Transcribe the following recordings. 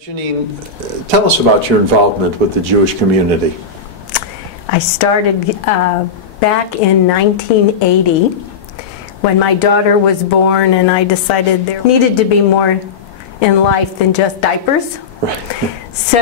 Janine, tell us about your involvement with the Jewish community. I started back in 1980 when my daughter was born, and I decided there needed to be more in life than just diapers. Right. So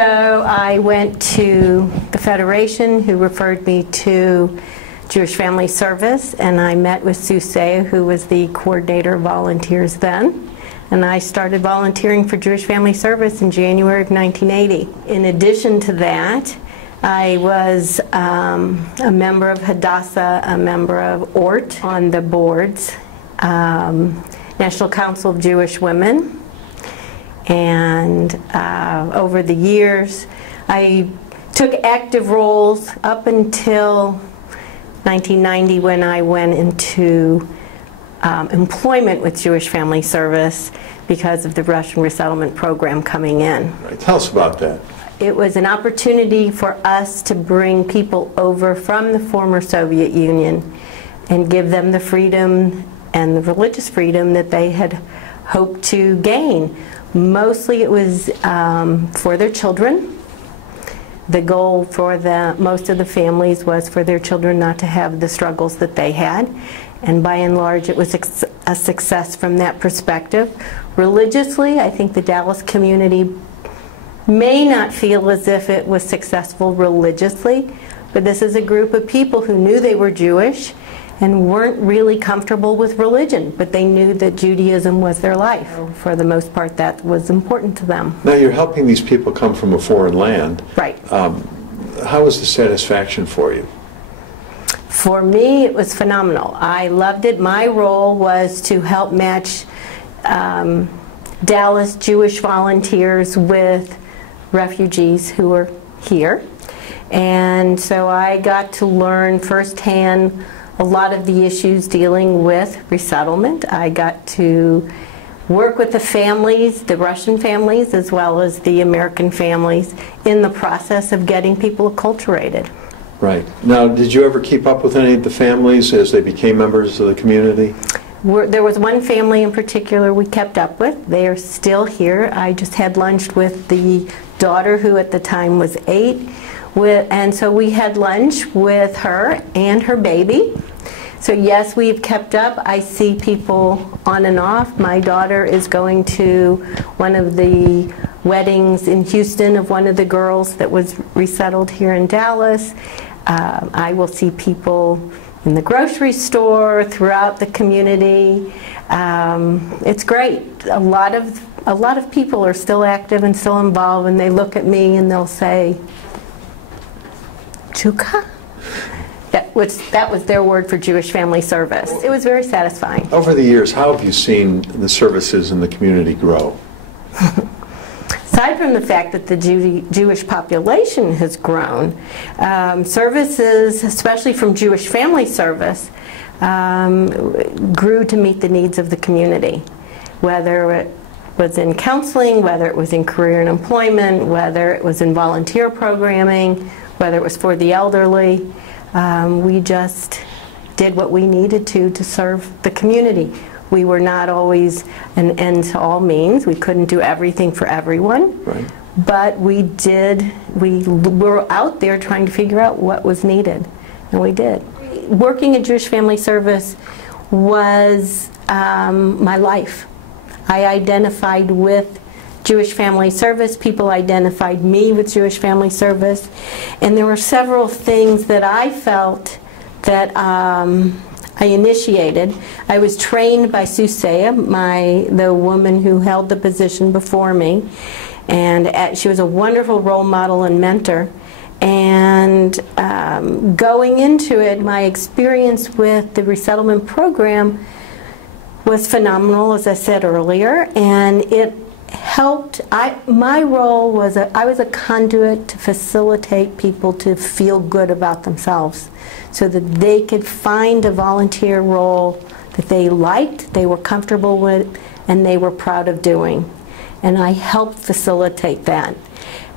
I went to the Federation, who referred me to Jewish Family Service, and I met with Sue Saya, who was the coordinator of volunteers then. And I started volunteering for Jewish Family Service in January of 1980. In addition to that, I was a member of Hadassah, a member of ORT on the boards, National Council of Jewish Women. And over the years, I took active roles up until 1990 when I went into employment with Jewish Family Service because of the Russian resettlement program coming in. Right. Tell us about that. It was an opportunity for us to bring people over from the former Soviet Union and give them the freedom and the religious freedom that they had hoped to gain. Mostly it was for their children. The goal for most of the families was for their children not to have the struggles that they had. And by and large, it was a success from that perspective. Religiously, I think the Dallas community may not feel as if it was successful religiously, but this is a group of people who knew they were Jewish and weren't really comfortable with religion, but they knew that Judaism was their life. For the most part, that was important to them. Now you're helping these people come from a foreign land. Right. How was the satisfaction for you? For me, it was phenomenal. I loved it. My role was to help match Dallas Jewish volunteers with refugees who were here. And so I got to learn firsthand a lot of the issues dealing with resettlement. I got to work with the families, the Russian families, as well as the American families, in the process of getting people acculturated. Right. Now, did you ever keep up with any of the families as they became members of the community? There was one family in particular we kept up with. They are still here. I just had lunch with the daughter, who at the time was 8, and so we had lunch with her and her baby. So yes, we've kept up. I see people on and off. My daughter is going to one of the weddings in Houston of one of the girls that was resettled here in Dallas. I will see people in the grocery store, throughout the community. It's great. A lot of people are still active and still involved, and they look at me and they'll say, "Chuka?" That was their word for Jewish Family Service. It was very satisfying. Over the years, how have you seen the services in the community grow? Aside from the fact that the Jewish population has grown, services, especially from Jewish Family Service, grew to meet the needs of the community. Whether it was in counseling, whether it was in career and employment, whether it was in volunteer programming, whether it was for the elderly, we just did what we needed to serve the community. We were not always an end to all means. We couldn't do everything for everyone. Right. But we were out there trying to figure out what was needed, and we did. Working at Jewish Family Service was my life. I identified with Jewish Family Service. People identified me with Jewish Family Service. And there were several things that I felt that I initiated. I was trained by Sue Saya, the woman who held the position before me, and she was a wonderful role model and mentor. And going into it, my experience with the resettlement program was phenomenal, as I said earlier, and it helped. My role was I was a conduit to facilitate people to feel good about themselves, so that they could find a volunteer role that they liked, they were comfortable with, and they were proud of doing. And I helped facilitate that.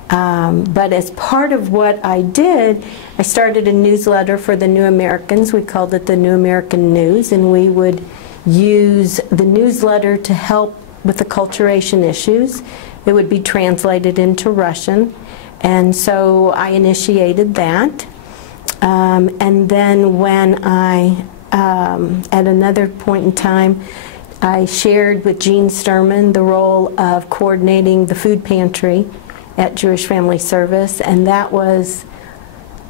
But as part of what I did, I started a newsletter for the New Americans. We called it the New American News, and we would use the newsletter to help with acculturation issues it would be translated into Russian. And so I initiated that. And then when at another point in time, I shared with Jean Sturman the role of coordinating the food pantry at Jewish Family Service, and that was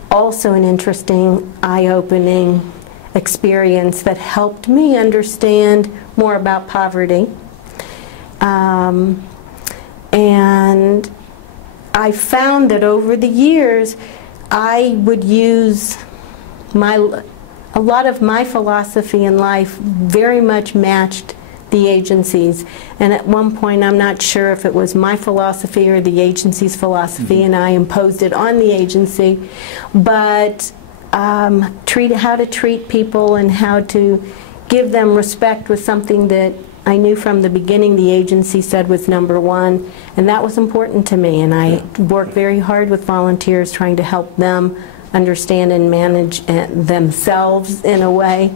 also an interesting, eye-opening experience that helped me understand more about poverty. And I found that over the years, I would use a lot of my philosophy in life very much matched the agency's. And at one point, I'm not sure if it was my philosophy or the agency's philosophy, and I imposed it on the agency. But how to treat people and how to give them respect was something that I knew from the beginning the agency said was #1, and that was important to me. And I worked very hard with volunteers trying to help them understand and manage themselves in a way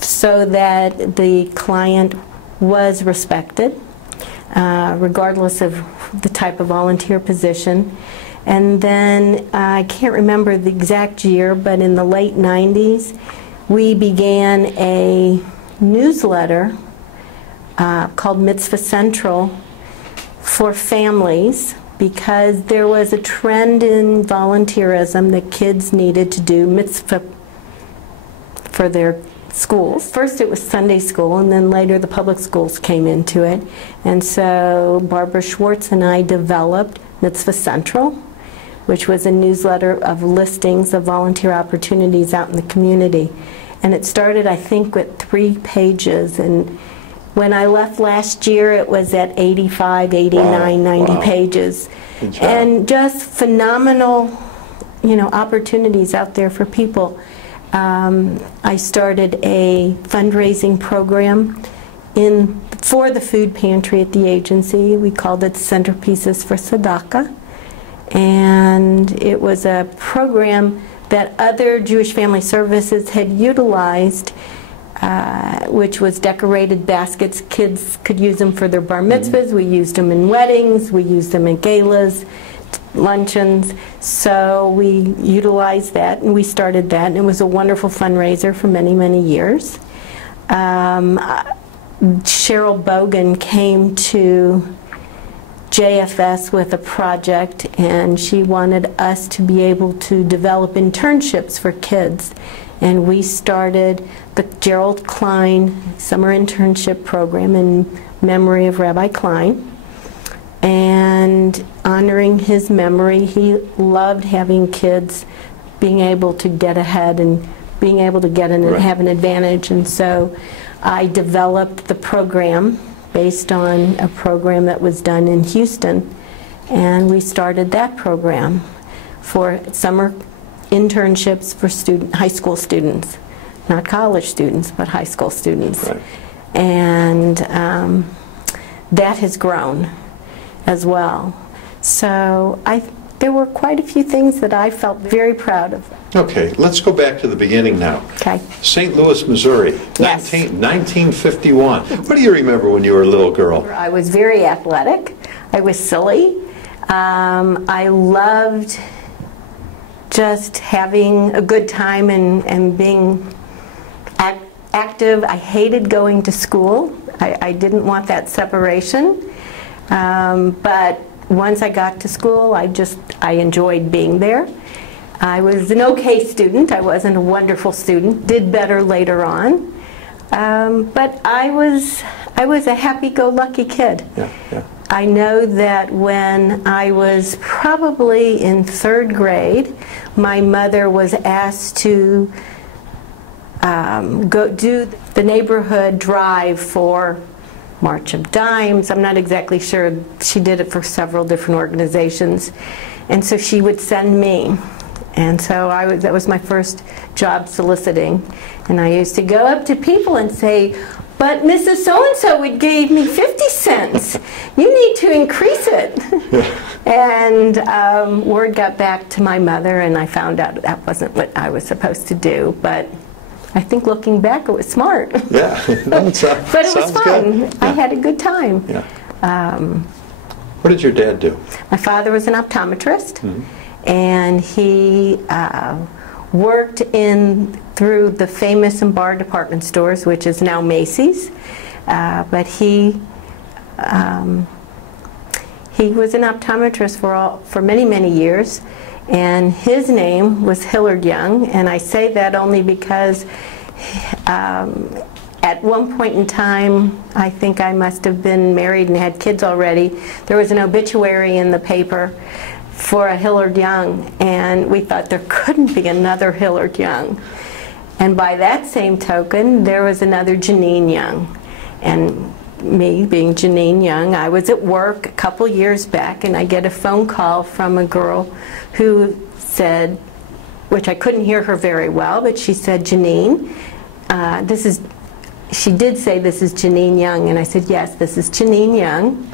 so that the client was respected, regardless of the type of volunteer position. And then I can't remember the exact year, but in the late 90s, we began a newsletter called Mitzvah Central for families, because there was a trend in volunteerism that kids needed to do mitzvah for their schools. First it was Sunday school, and then later the public schools came into it. And so Barbara Schwartz and I developed Mitzvah Central, which was a newsletter of listings of volunteer opportunities out in the community. And it started, I think, with 3 pages, and when I left last year, it was at 85, 89, 90 pages. And just phenomenal, opportunities out there for people. I started a fundraising program for the food pantry at the agency. We called it Centerpieces for Tzedakah. And it was a program that other Jewish Family Services had utilized, which was decorated baskets. Kids could use them for their bar mitzvahs. We used them in weddings. We used them in galas, luncheons. So we utilized that, and we started that, and it was a wonderful fundraiser for many, many years. Cheryl Bogan came to JFS with a project, and she wanted us to be able to develop internships for kids. And we started the Gerald Klein Summer Internship Program in memory of Rabbi Klein. And honoring his memory, he loved having kids being able to get ahead and being able to have an advantage. And so I developed the program based on a program that was done in Houston. And we started that program for summer internships for high school students, not college students, but high school students. Right. And that has grown as well. So there were quite a few things that I felt very proud of. Okay, let's go back to the beginning now. Okay. St. Louis, Missouri, Yes. 1951. What do you remember when you were a little girl? I was very athletic. I was silly. I loved just having a good time and being active. I hated going to school. I didn't want that separation. But once I got to school, I enjoyed being there. I was an okay student. I wasn't a wonderful student. Did better later on. But I was a happy-go-lucky kid. Yeah, yeah. I know that when I was probably in 3rd grade, my mother was asked to go do the neighborhood drive for March of Dimes. I'm not exactly sure. She did it for several different organizations. And so she would send me. And so that was my first job soliciting. And I used to go up to people and say, but Mrs. So-and-so gave me 50 cents. You need to increase it. And word got back to my mother, and I found out that wasn't what I was supposed to do. But I think looking back, it was smart. Yeah, but it was fun. Good. I had a good time. Yeah. What did your dad do? My father was an optometrist, Mhm. and he worked through the famous and bar department stores, which is now Macy's. But he was an optometrist for many, many years, and his name was Hillard Young, and I say that only because at one point in time, I think I must have been married and had kids already. There was an obituary in the paper for a Hillard Young, and we thought there couldn't be another Hillard Young. And by that same token, there was another Janine Young. And me being Janine Young, I was at work a couple years back, and I get a phone call from a girl who said, which I couldn't hear her very well, but she said, Janine, she did say, this is Janine Young, and I said, yes, this is Janine Young.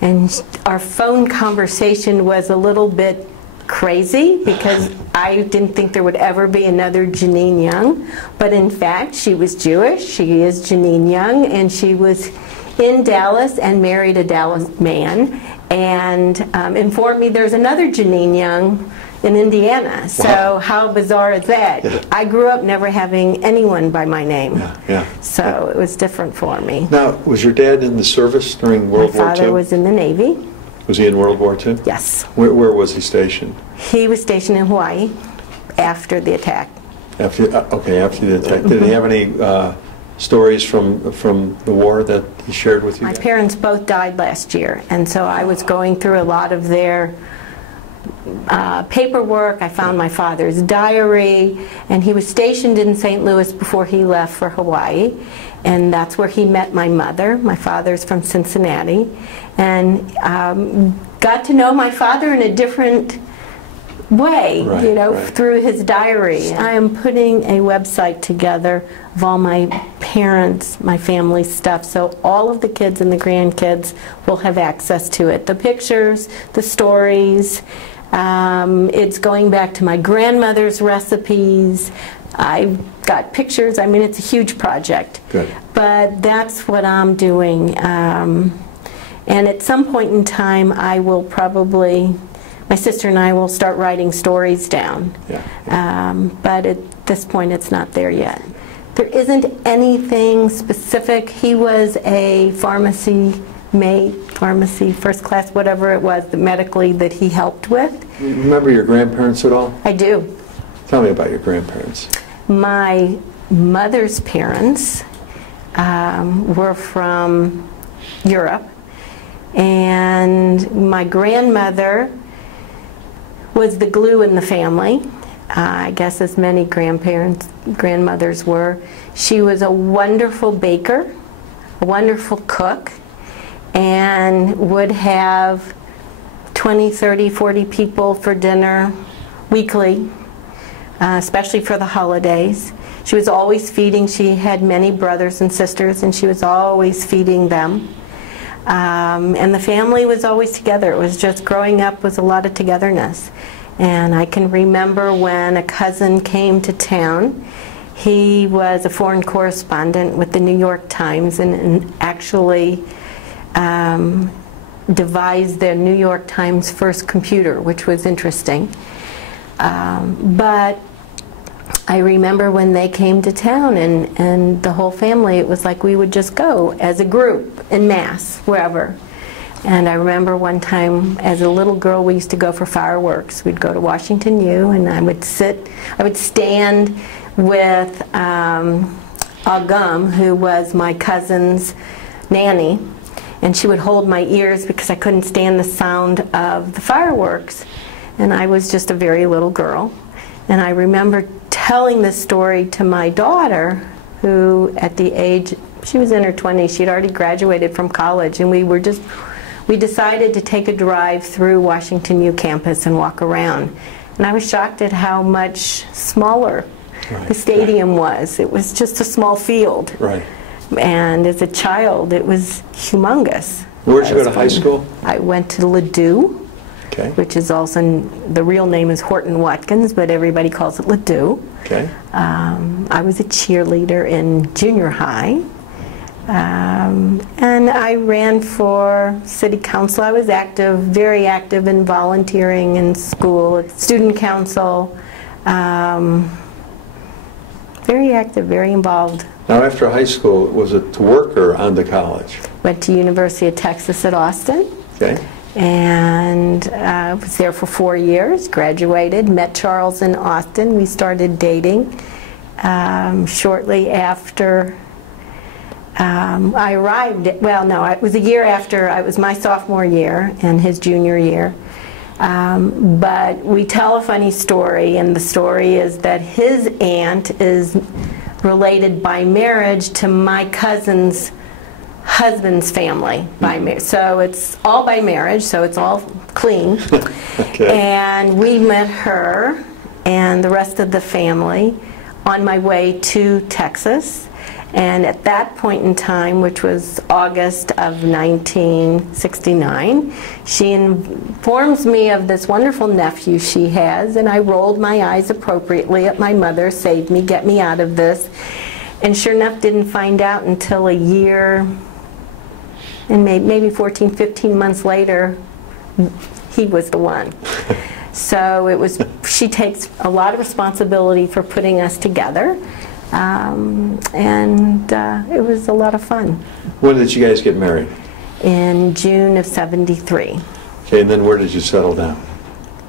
And our phone conversation was a little bit crazy because I didn't think there would ever be another Janine Young, but in fact she was Jewish. She is Janine Young, and she was in Dallas and married a Dallas man, and informed me there's another Janine Young in Indiana. So wow. How bizarre is that? Yeah. I grew up never having anyone by my name. Yeah. So it was different for me. Now, was your dad in the service during World War II? My father was in the Navy. Was he in World War II? Yes. Where was he stationed? He was stationed in Hawaii after the attack. After the attack. Did he have any stories from the war that he shared with you? My parents both died last year, and so I was going through a lot of their paperwork. I found my father's diary, and he was stationed in St. Louis before he left for Hawaii, and that's where he met my mother. My father's from Cincinnati, and got to know my father in a different way, right. through his diary. I am putting a website together of all my parents, my family stuff, so all of the kids and the grandkids will have access to it. The pictures, the stories. It's going back to my grandmother's recipes. I've got pictures. I mean, it's a huge project. Good. But that's what I'm doing. And at some point in time, I will probably, my sister and I will start writing stories down. Yeah. But at this point, it's not there yet. There isn't anything specific. He was a pharmacy first class, whatever it was, medically that he helped with. Remember your grandparents at all? I do. Tell me about your grandparents. My mother's parents were from Europe, and my grandmother was the glue in the family. I guess as many grandmothers were. She was a wonderful baker, a wonderful cook, and would have 20, 30, 40 people for dinner weekly, especially for the holidays. She was always feeding. She had many brothers and sisters, and she was always feeding them. And the family was always together. It was just growing up was a lot of togetherness. And I can remember when a cousin came to town. He was a foreign correspondent with the New York Times, and actually devised the New York Times first computer, which was interesting. But I remember when they came to town, and the whole family, it was like we would just go as a group, en masse, wherever. And I remember one time as a little girl we used to go for fireworks. We'd go to Washington U, and I would stand with Agum, who was my cousin's nanny, and she would hold my ears because I couldn't stand the sound of the fireworks. And I was just a very little girl. And I remember telling this story to my daughter, who at the age, she was in her 20s, she'd already graduated from college, and we decided to take a drive through Washington U campus and walk around. And I was shocked at how much smaller the stadium was. It was just a small field. Right. And as a child, it was humongous. Where did you go to high school? I went to Ladue, okay. Which is also, the real name is Horton Watkins, but everybody calls it Ladue. Okay. I was a cheerleader in junior high. And I ran for city council. I was active, very active in volunteering in school, student council. Very active, very involved. Now, after high school, was it to work or on to college? Went to University of Texas at Austin. Okay. And was there for 4 years, graduated, met Charles in Austin. We started dating shortly after I arrived. Well, no, it was a year after. It was my sophomore year and his junior year. But we tell a funny story, and the story is that his aunt is related by marriage to my cousin's husband's family by marriage. So it's all by marriage, so it's all clean. Okay. And we met her and the rest of the family on my way to Texas. And at that point in time, which was August of 1969, she informs me of this wonderful nephew she has, and I rolled my eyes appropriately at my mother, saved me, get me out of this. And sure enough, didn't find out until a year and maybe 14, 15 months later, he was the one. So it was, she takes a lot of responsibility for putting us together. It was a lot of fun. When did you guys get married? In June of '73. Okay, and then where did you settle down?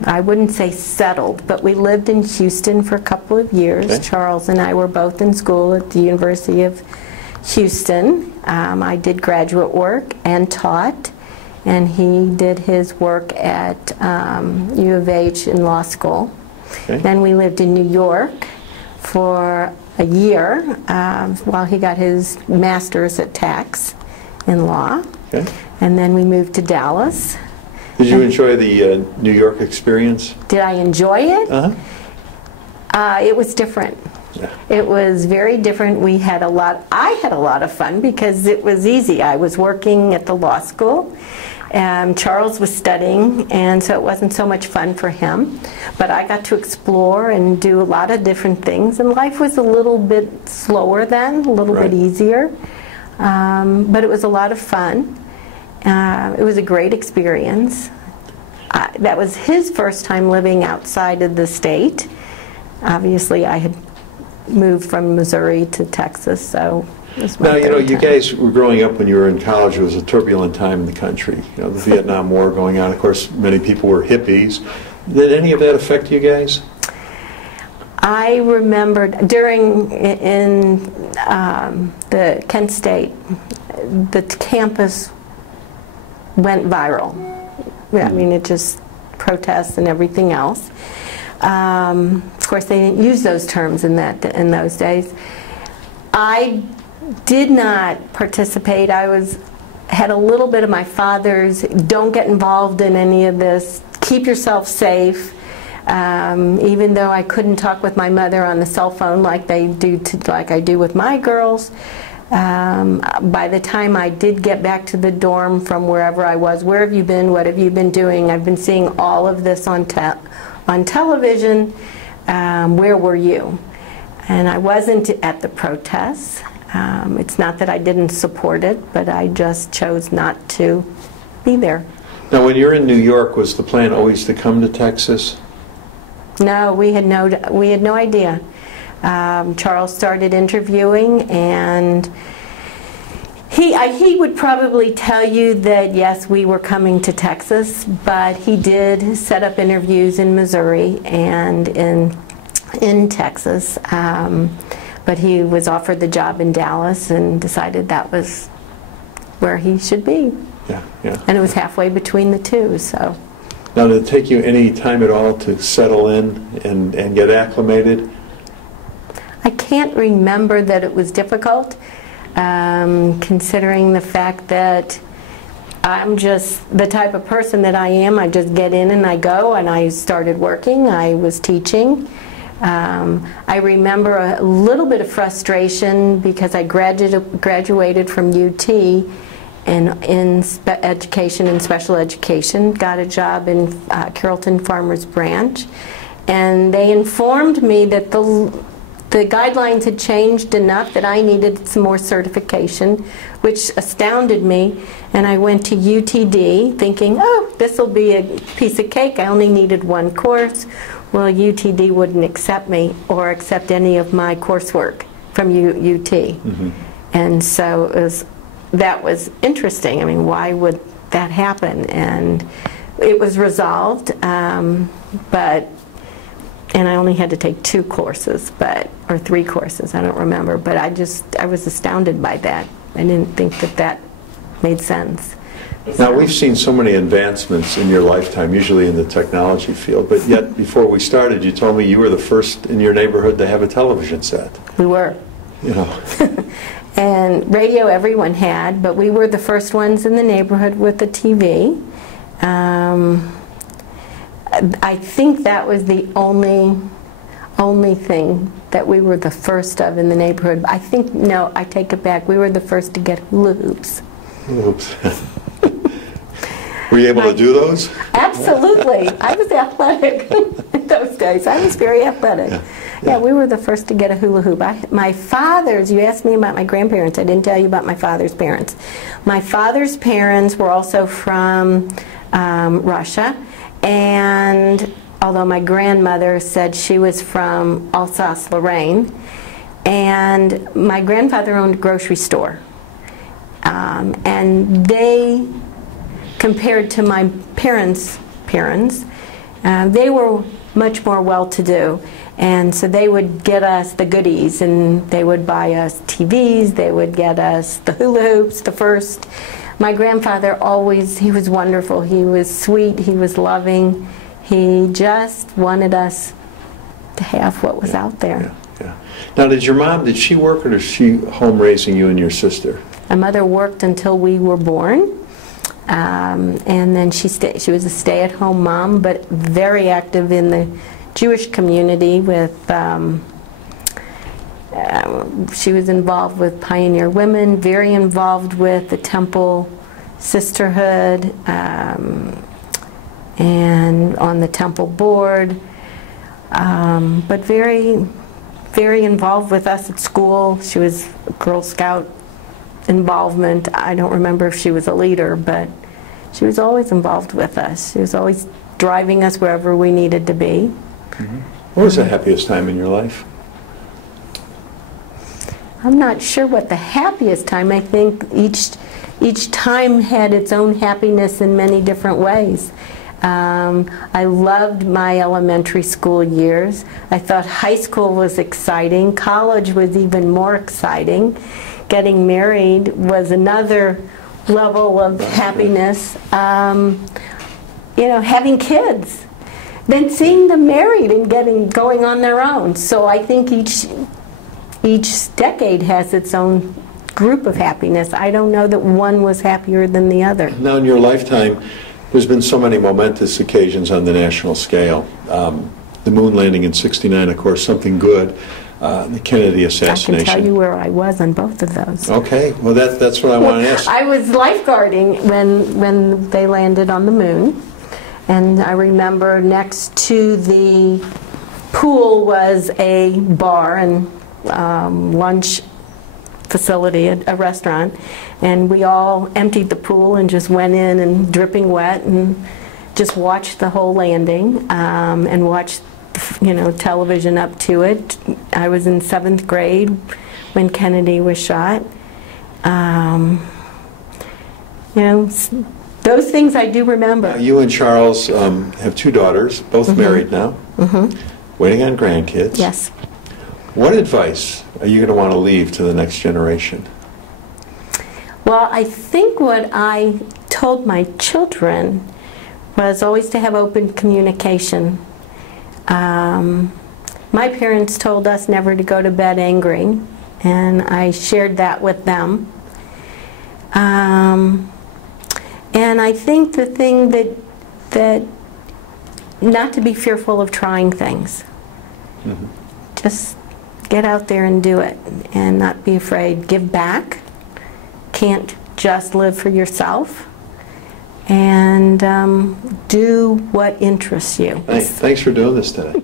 I wouldn't say settled, but we lived in Houston for a couple of years. Okay. Charles and I were both in school at the University of Houston. I did graduate work and taught, and he did his work at U of H in law school. Okay. Then we lived in New York for a year while he got his master's at tax in law. Okay. And then we moved to Dallas. Did you enjoy the New York experience? Did I enjoy it? Uh-huh. It was different. Yeah. It was very different. I had a lot of fun because it was easy. I was working at the law school. Charles was studying, and so it wasn't so much fun for him. But I got to explore and do a lot of different things, and life was a little bit slower then, a little bit easier. But it was a lot of fun. It was a great experience. That was his first time living outside of the state. Obviously, I had moved from Missouri to Texas, so it was my Now, you know, third you time. guys were growing up when you were in college. It was a turbulent time in the country. You know, the Vietnam War going on. Of course, many people were hippies. Did any of that affect you guys? I remembered in the Kent State, the campus went viral. I mean, it just protests and everything else. Of course, they didn't use those terms in those days. I did not participate. Had a little bit of my father's, don't get involved in any of this, keep yourself safe. Even though I couldn't talk with my mother on the cell phone like I do with my girls, by the time I did get back to the dorm from wherever I was, where have you been, what have you been doing, I've been seeing all of this on television, where were you? And I wasn't at the protests. It's not that I didn't support it, but I just chose not to be there. Now, when you're in New York, was the plan always to come to Texas? No, we had no idea. Charles started interviewing, and he would probably tell you that yes, we were coming to Texas, but he did set up interviews in Missouri and in Texas. But he was offered the job in Dallas and decided that was where he should be. Yeah, yeah. And it was halfway between the two, so. Now, did it take you any time at all to settle in and get acclimated? I can't remember that it was difficult, considering the fact that I'm just the type of person that I am. I just get in and I go, and I started working. I was teaching. I remember a little bit of frustration because I graduated from UT in education and special education, got a job in Carrollton Farmers Branch, and they informed me that the guidelines had changed enough that I needed some more certification, which astounded me. And I went to UTD thinking, oh, this will be a piece of cake. I only needed one course. Well, UTD wouldn't accept me or accept any of my coursework from UT. And so that was interesting. I mean, why would that happen? And it was resolved, and I only had to take 2 courses, or 3 courses, I don't remember, but I was astounded by that. I didn't think that made sense. Now, we've seen so many advancements in your lifetime, usually in the technology field, but yet before we started, you told me you were the first in your neighborhood to have a television set. We were. You know. And radio everyone had, but we were the first ones in the neighborhood with a TV. I think that was the only thing that we were the first of in the neighborhood. I think, no, I take it back. We were the first to get hula hoops. Oops. Were you able to do those? Absolutely. I was athletic in those days. I was very athletic. Yeah, we were the first to get a hula hoop. My father's, you asked me about my grandparents. I didn't tell you about my father's parents. My father's parents were also from Russia. And although my grandmother said she was from Alsace-Lorraine, and my grandfather owned a grocery store. And they, compared to my parents' parents, they were much more well-to-do. And so they would get us the goodies, and they would buy us TVs, they would get us the hula hoops, the first. My grandfather always, he was wonderful. He was sweet, he was loving. He just wanted us to have what was out there. Yeah. Now, did your mom, did she work, or was she home raising you and your sister? My mother worked until we were born. And then she was a stay-at-home mom, but very active in the Jewish community with, she was involved with Pioneer Women, very involved with the Temple Sisterhood, and on the Temple board, but very, very involved with us at school. She was a Girl Scout involvement. I don't remember if she was a leader, but she was always involved with us. She was always driving us wherever we needed to be. What was the happiest time in your life? I'm not sure what the happiest time. I think each time had its own happiness in many different ways. I loved my elementary school years. I thought high school was exciting. College was even more exciting. Getting married was another level of happiness. You know, having kids. Then seeing them married and going on their own. So I think each decade has its own group of happiness. I don't know that one was happier than the other. Now, in your lifetime, there's been so many momentous occasions on the national scale. The moon landing in '69, of course, something good. The Kennedy assassination. I can tell you where I was on both of those. Okay, well that's what I want to ask. I was lifeguarding when they landed on the moon. And I remember next to the pool was a bar and lunch facility, a restaurant, and we all emptied the pool and just went in and dripping wet and just watched the whole landing and watched, you know, television up to it. I was in 7th grade when Kennedy was shot. You know, those things I do remember. You and Charles have 2 daughters, both married now, waiting on grandkids. Yes. What advice are you going to want to leave to the next generation? Well, I think what I told my children was always to have open communication. My parents told us never to go to bed angry, and I shared that with them. And I think the thing that not to be fearful of trying things. Just get out there and do it, and not be afraid. Give back. Can't just live for yourself. And do what interests you. Thanks for doing this today.